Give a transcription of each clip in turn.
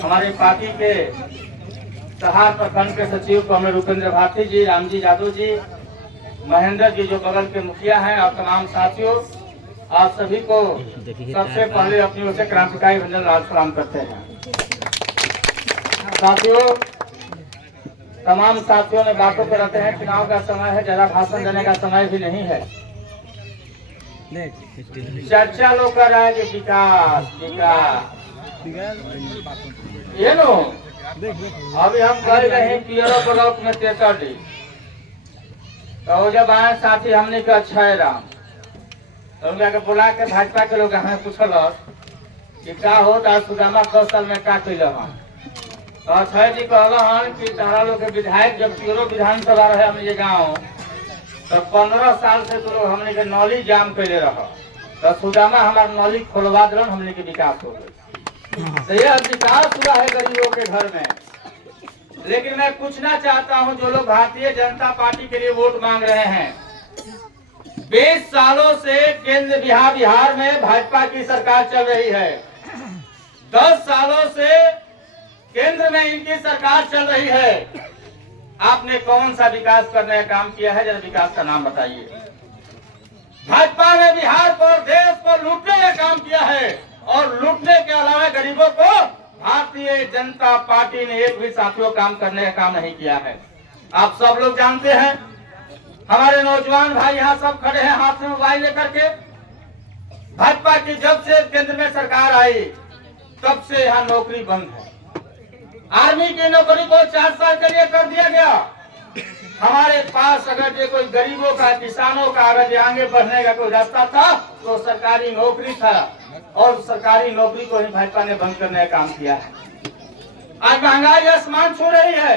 हमारी पार्टी के सहार प्रखंड के सचिव कमल रुपेंद्र भारती जी, रामजी यादव जी, महेंद्र जी जो बगल के मुखिया हैं और तमाम साथियों, आप सभी को सबसे पहले अपनी ओर से क्रांतिकारी वंदन राज सलाम करते हैं। साथियों, तमाम साथियों ने बातों पर रहते हैं, चुनाव का समय है, ज्यादा भाषण देने का समय भी नहीं है। चर्चा लोग कर रहा है कि विकास विकास ये नो अभी हम कह रहे हैं पियरो ब्लॉक में 63 तो जब आए साथी हमने का अच्छा है राम तो उनका के बुला के भाजपा के लोग हमें पूछल कि का हो सुदामा 10 साल में का कैल तो अक्षय जी कहल कि तारा लोग के विधायक जब पियरो विधानसभा रहे हमने गाँव तो 15 साल से तो लोग हमने के नौली जाम कैले रहा तो सुदामा हमारे नौली खोलवा दलन हमने के विकास हो गई। तो यह विकास हुआ है गरीबों के घर में। लेकिन मैं पूछना चाहता हूं जो लोग भारतीय जनता पार्टी के लिए वोट मांग रहे हैं, 20 सालों से केंद्र बिहार में भाजपा की सरकार चल रही है, 10 सालों से केंद्र में इनकी सरकार चल रही है। आपने कौन सा विकास करने का काम किया है? जरा विकास का नाम बताइए। भाजपा ने बिहार को देश को लूटने का काम किया है और लूटने के अलावा गरीबों को भारतीय जनता पार्टी ने एक भी साथियों काम करने का काम नहीं किया है। आप सब लोग जानते हैं, हमारे नौजवान भाई यहाँ सब खड़े हैं हाथ में मोबाइल लेकर के। भाजपा की जब से केंद्र में सरकार आई तब से यहाँ नौकरी बंद है। आर्मी की नौकरी को 4 साल के लिए कर दिया गया। हमारे पास अगर जो कोई गरीबों का, किसानों का अगर आगे बढ़ने का कोई रास्ता था तो सरकारी नौकरी था और सरकारी नौकरी को ही भाजपा ने बंद करने का काम किया है। आज महंगाई आसमान छू रही है,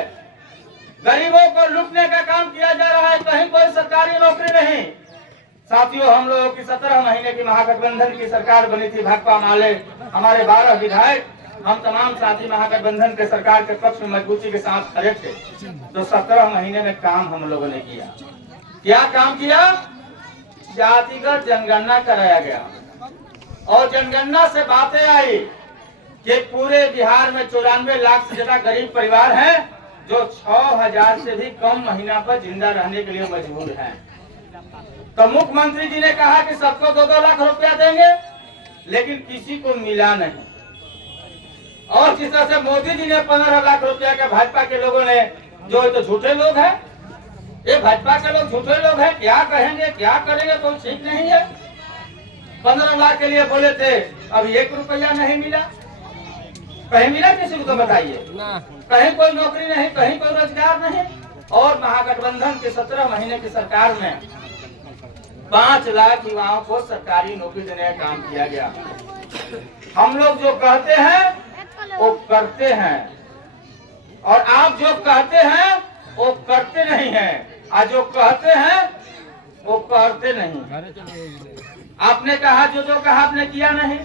गरीबों को लूटने का काम किया जा रहा है, कहीं कोई सरकारी नौकरी नहीं। साथियों, हम लोगों की 17 महीने की महागठबंधन की सरकार बनी थी, भाजपा माले हमारे 12 विधायक, हम तमाम साथी महागठबंधन के सरकार के पक्ष में मजबूती के साथ खड़े थे। तो 17 महीने में काम हम लोगों ने किया। क्या काम किया? जातिगत जनगणना कराया गया और जनगणना से बातें आई कि पूरे बिहार में 94 लाख से ज्यादा गरीब परिवार हैं जो 6000 से भी कम महीना पर जिंदा रहने के लिए मजबूर हैं। तो मुख्यमंत्री जी ने कहा कि सबको 2-2 लाख रुपया देंगे, लेकिन किसी को मिला नहीं। और जिस तरह से मोदी जी ने 15 लाख रुपया के भाजपा के लोगों ने, जो तो झूठे लोग हैं, ये भाजपा के लोग झूठे लोग हैं, क्या कहेंगे क्या करेंगे तो ठीक नहीं है। 15 लाख के लिए बोले थे, अभी 1 रुपया नहीं मिला। कहीं मिला किसी को तो बताइए? कहीं कोई नौकरी नहीं, कहीं कोई रोजगार नहीं। और महागठबंधन की 17 महीने की सरकार में 5 लाख युवाओं को सरकारी नौकरी देने का काम किया गया। हम लोग जो कहते हैं वो करते हैं और आप जो कहते हैं वो करते नहीं हैं, और जो कहते हैं वो करते नहीं। आपने कहा जो कहा आपने किया नहीं।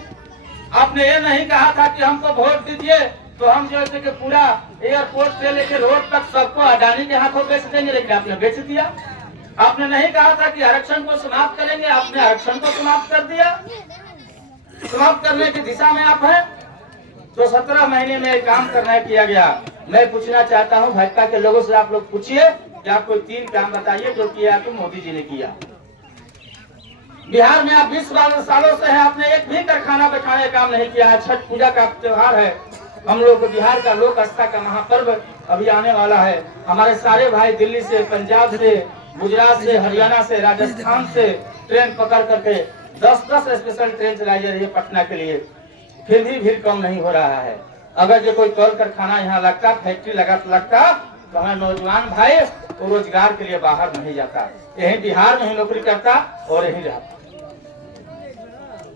आपने ये नहीं कहा था कि हमको वोट दीजिए तो हम जो है कि पूरा एयरपोर्ट से लेकर रोड तक सबको अडानी के हाथों बेच देंगे, लेकिन आपने बेच दिया। आपने नहीं कहा था कि आरक्षण को समाप्त करेंगे, आपने आरक्षण को समाप्त कर दिया। समाप्त करने की दिशा में आप हैं। तो 17 महीने में काम करना किया गया। मैं पूछना चाहता हूं भाजपा के लोगों से, आप लोग पूछिए कि आप कोई 3 काम बताइए जो किया कि मोदी जी ने किया। बिहार में आप 20 सालों से हैं, आपने एक भी कारखाना बैठाने का काम नहीं किया है। छठ पूजा का त्योहार है, हम लोग को बिहार का लोक आस्था का महापर्व अभी आने वाला है। हमारे सारे भाई दिल्ली से, पंजाब से, गुजरात से, हरियाणा से, राजस्थान से ट्रेन पकड़ करके 10-10 स्पेशल ट्रेन चलाई जा रही है पटना के लिए, फिर भी भीड़ कम नहीं हो रहा है। अगर जो कोई कल कारखाना यहाँ लगता, फैक्ट्री लगता तो हमारे नौजवान भाई तो रोजगार के लिए बाहर नहीं जाता, यही बिहार में ही नौकरी करता और यही रहता।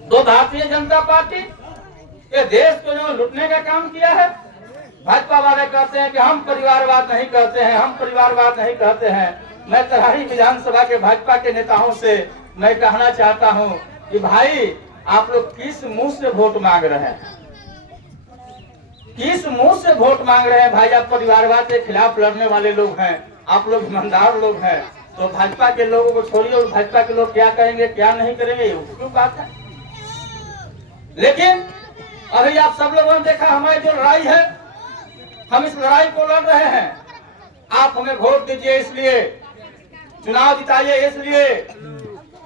तो भारतीय जनता पार्टी ये देश को जो लूटने का काम किया है। भाजपा वाले कहते हैं कि हम परिवारवाद नहीं कहते हैं, हम परिवारवाद नहीं कहते हैं। मैं तराई विधानसभा के भाजपा के नेताओं से मैं कहना चाहता हूं कि भाई आप लोग किस मुंह से वोट मांग रहे हैं? किस मुंह से वोट मांग रहे हैं? भाई आप परिवारवाद के खिलाफ लड़ने वाले लोग हैं, आप लोग ईमानदार लोग हैं, तो भाजपा के लोगों को छोड़िए और भाजपा के लोग क्या करेंगे क्या नहीं करेंगे ये क्यों बात है। लेकिन अभी आप सब लोगों ने देखा हमारी जो लड़ाई है, हम इस लड़ाई को लड़ रहे हैं। आप हमें वोट दीजिए, इसलिए चुनाव जिताइए, इसलिए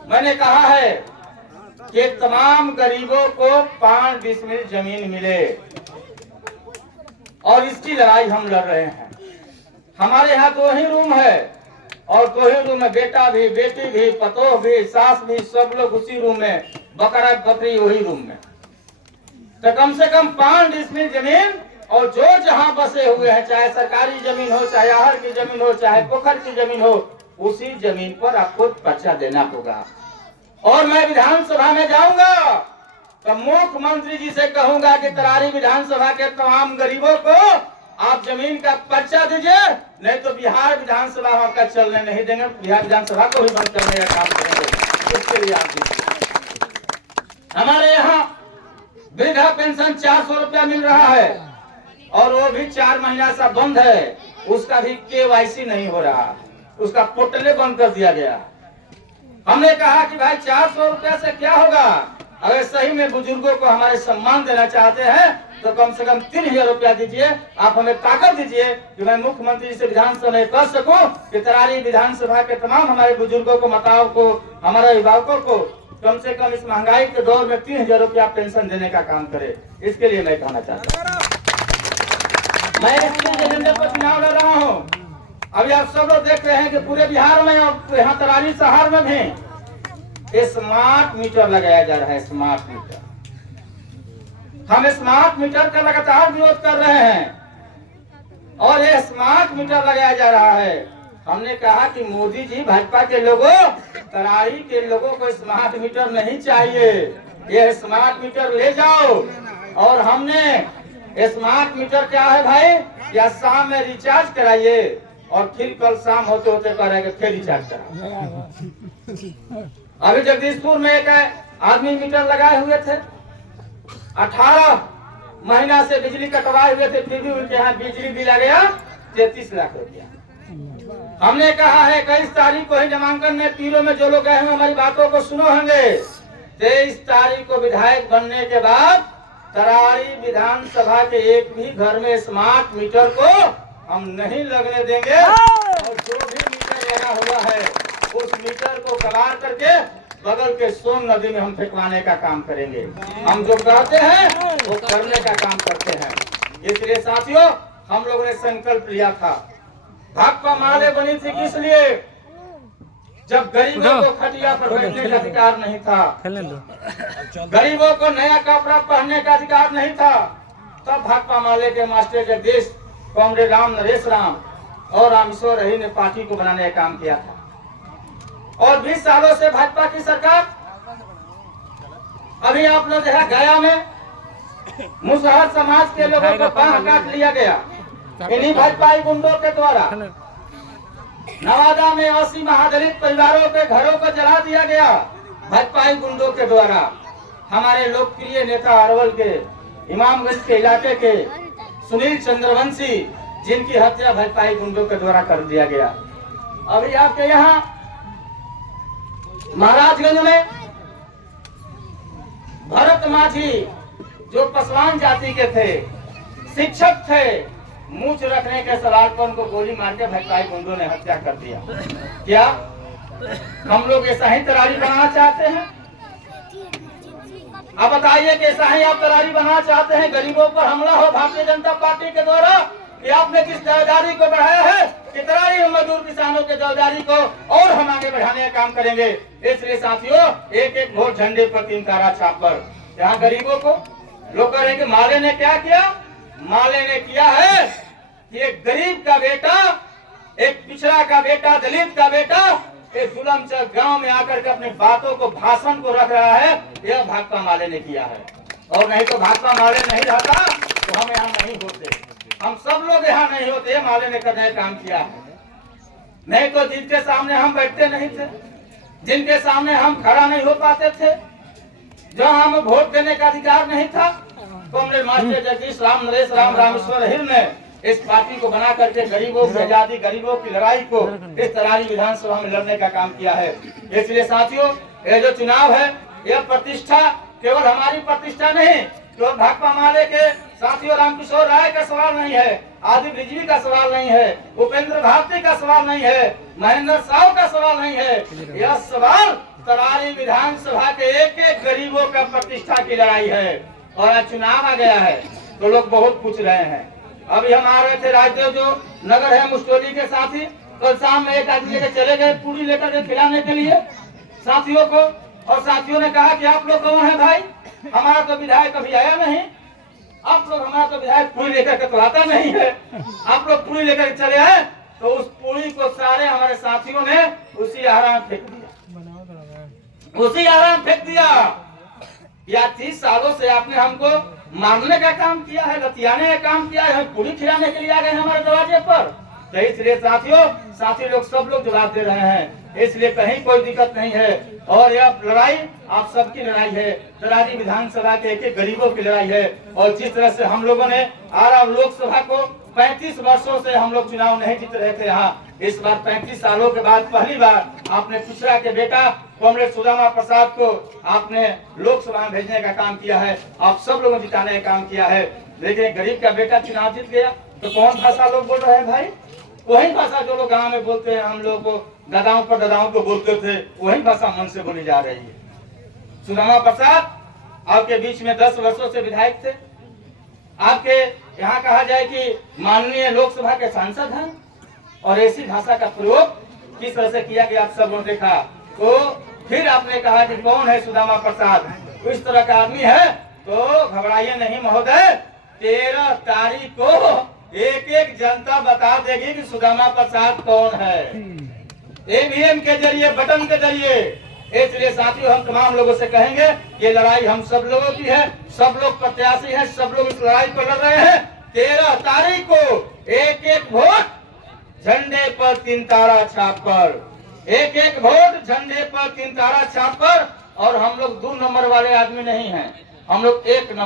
मैंने कहा है कि तमाम गरीबों को 5 डिसमिल जमीन मिले, और इसकी लड़ाई हम लड़ रहे हैं। हमारे यहाँ 2 ही रूम है, और 2 ही रूम में बेटा भी, बेटी भी, पतोह भी, सास भी, सब लोग उसी रूम में, बकरा बकरी वही रूम में। तो कम से कम 5 डिसमिल जमीन, और जो जहाँ बसे हुए हैं, चाहे सरकारी जमीन हो, चाहे आहर की जमीन हो, चाहे पोखर की जमीन हो, उसी जमीन पर आपको पर्चा देना होगा। और मैं विधानसभा में जाऊंगा तो मुख्यमंत्री जी से कहूंगा कि तरारी विधानसभा के तमाम गरीबों को आप जमीन का पर्चा दीजिए, नहीं तो बिहार विधानसभा आपका चलने नहीं देंगे, बिहार विधानसभा को भी बंद करने का काम करेंगे। इसके लिए आप दीजिए। हमारे यहाँ वृद्धा पेंशन 400 रुपया मिल रहा है, और वो भी 4 महीना से बंद है, उसका भी KYC नहीं हो रहा, उसका पोर्टल बंद कर दिया गया। हमने कहा कि भाई 400 रुपया से क्या होगा, अगर सही में बुजुर्गों को हमारे सम्मान देना चाहते हैं तो कम से कम 3000 रुपया दीजिए। आप हमें ताकत दीजिए कि मैं मुख्यमंत्री से विधानसभा में कह सकूं कि तरारी विधानसभा के तमाम हमारे बुजुर्गों को, माताओं को, हमारे अभिभावकों को कम से कम इस महंगाई के दौर में 3000 रुपया पेंशन देने का काम करे। इसके लिए मैं कहना चाहता हूँ, मैं इसके एजेंडे पर चुनाव लड़ रहा हूँ। अभी आप सब लोग देख रहे हैं कि पूरे बिहार में और यहाँ तरारी शहर में भी स्मार्ट मीटर लगाया जा रहा है। स्मार्ट मीटर, हम स्मार्ट मीटर का लगातार विरोध कर रहे हैं, और ये स्मार्ट मीटर लगाया जा रहा है। हमने कहा कि मोदी जी, भाजपा के लोगों, तरारी के लोगों को स्मार्ट मीटर नहीं चाहिए, ये स्मार्ट मीटर ले जाओ। और हमने स्मार्ट मीटर क्या है भाई, या शाम में रिचार्ज कराइए, और फिर कल शाम होते होते कह रहे फिर रिचार्ज करा। अभी जगदीशपुर में एक आदमी मीटर लगाए हुए थे, 18 महीना से बिजली कटवाए हुए थे, फिर भी उनके यहाँ बिजली बिल आ गया 33 लाख रुपया। हमने कहा है 21 तारीख को ही नामांकन में पीरो में जो लोग गए हैं हमारी बातों को सुनो होंगे। 23 तारीख को विधायक बनने के बाद तरारी विधानसभा के एक भी घर में स्मार्ट मीटर को हम नहीं लगने देंगे, और जो भी मीटर लगा हुआ है उस मीटर को कबाड़ करके बगल के सोन नदी में हम फेंकवाने का काम करेंगे। हम जो कहते हैं वो करने का काम करते हैं। इसलिए साथियों, हम लोगों ने संकल्प लिया था, भाकपा माले बनी थी किस लिए, जब गरीबों को खटिया पर बैठने का अधिकार नहीं था, गरीबों को नया कपड़ा पहनने का अधिकार नहीं था, तब भाकपा माले के मास्टर जगदीश, कॉमरेड राम नरेश राम और रामेश्वर रही ने पार्टी को बनाने का काम किया था। और 20 सालों से भाजपा की सरकार, अभी आपने देखा गया में मुसहर समाज के लोगों को बांह काट लिया गया इन्हीं भाजपाई गुंडों के द्वारा। नवादा में 80 महादलित परिवारों के घरों को जला दिया गया भाजपाई गुंडों के द्वारा। हमारे लोकप्रिय नेता अरवल के, इमामगंज के इलाके के सुनील चंद्रवंशी, जिनकी हत्या भाजपाई गुंडों के द्वारा कर दिया गया। अभी आपके यहाँ महाराजगंज में भरत माझी, जो पसवान जाति के थे, शिक्षक थे, मूछ रखने के सवाल पर उनको गोली मार के भाजपाई गुंडों ने हत्या कर दिया। क्या हम लोग ऐसा ही तरारी बनाना चाहते हैं? अब बताइए कि ऐसा ही आप तरारी बनाना चाहते हैं? गरीबों पर हमला हो भारतीय जनता पार्टी के द्वारा, कि आपने किस देवदारी को बढ़ाया है कि तरारी मजदूर किसानों के देवदारी को और हम आगे बढ़ाने का काम करेंगे। इसलिए साथियों, एक एक वोट झंडे पर 3 तारा छाप पर। यहाँ गरीबों को लोग कह रहे हैं कि माले ने क्या किया? माले ने किया है कि एक गरीब का बेटा, एक पिछड़ा का बेटा, दलित का बेटा एक जुलमचक गांव में आकर के अपनी बातों को, भाषण को रख रहा है। यह भाकपा माले ने किया है, और नहीं तो भाकपा माले नहीं रहता तो हम यहाँ नहीं होते, हम सब लोग यहाँ नहीं होते। माले ने करने का काम किया है, नहीं तो जिनके सामने हम बैठते नहीं थे, जिनके सामने हम खड़ा नहीं हो पाते थे, जहाँ हमें वोट देने का अधिकार नहीं था, कॉमरेड मास्टर जगदीश राम नरेश राम रामेश्वर हिर ने इस पार्टी को बना करके गरीबों की आजादी, गरीबों की लड़ाई को इस तरारी विधानसभा में लड़ने का काम किया है। इसलिए साथियों, ये जो चुनाव है, यह प्रतिष्ठा केवल हमारी प्रतिष्ठा नहीं, तो भाकपा माले के साथियों रामकिशोर राय का सवाल नहीं है, आदित्य रिजवी का सवाल नहीं है, उपेंद्र भारती का सवाल नहीं है, महेंद्र साहू का सवाल नहीं है। यह सवाल तरारी विधानसभा के एक एक गरीबों का प्रतिष्ठा की लड़ाई है। और आज चुनाव आ गया है तो लोग बहुत पूछ रहे हैं। अभी हम आ रहे थे राजदेव जो नगर है मुस्टोली के साथी, कल शाम में एक आदमी लेकर चले गए पूरी लेकर के खिलाने के लिए साथियों को, और साथियों ने कहा कि आप लोग कौन है भाई, हमारा तो विधायक कभी आया नहीं, आप लोग हमारा तो विधायक पूरी लेकर के तो आता नहीं है, आप लोग पूरी लेकर के चले आए। तो उस पूरी को सारे हमारे साथियों ने उसी आराम फेंक दिया, उसी आराम फेंक दिया। या 30 सालों से आपने हमको मारने का काम किया है, लतियाने का काम किया है, पूरी खिलाने के लिए आ गए हमारे दरवाजे पर। तो इसलिए साथी लोग सब लोग जवाब दे रहे हैं, इसलिए कहीं कोई दिक्कत नहीं है। और यह लड़ाई आप सबकी लड़ाई है, तरारी विधानसभा के एक गरीबों की लड़ाई है। और जिस तरह से हम लोगों ने आरा लोकसभा को 35 वर्षों से हम लोग चुनाव नहीं जीत रहे थे, यहाँ इस बार 35 सालों के बाद पहली बार आपने पिछड़ा के बेटा कॉमरेड सुदामा प्रसाद को आपने लोकसभा में भेजने का काम किया है, आप सब लोगों ने जिताने का काम किया है। लेकिन गरीब का बेटा चुनाव जीत गया तो कौन भाषा लोग बोल रहे हैं भाई, वही भाषा जो लोग गाँव में बोलते हैं, हम लोग को दादाओं पर दादाओं को बोलते थे, वही भाषा मन से बोली जा रही है। सुदामा प्रसाद आपके बीच में 10 वर्षों से विधायक थे, आपके यहाँ कहा जाए कि माननीय लोकसभा के सांसद हैं, और ऐसी भाषा का प्रयोग किस तरह से किया कि आप सब लोगों ने देखा। तो फिर आपने कहा कि कौन है सुदामा प्रसाद, इस तरह का आदमी है तो घबराइए नहीं महोदय, 13 तारीख को एक एक जनता बता देगी कि सुदामा प्रसाद कौन है, ईवीएम के जरिए, बटन के जरिए। इसलिए साथियों हम तमाम लोगों से कहेंगे ये लड़ाई हम सब लोगों की है, सब लोग प्रत्याशी हैं, सब लोग इस लड़ाई को लड़ रहे हैं। 13 तारीख को एक एक वोट झंडे पर 3 तारा छाप पर, एक एक वोट झंडे पर 3 तारा छाप पर। और हम लोग 2 नंबर वाले आदमी नहीं हैं, हम लोग 1 नंबर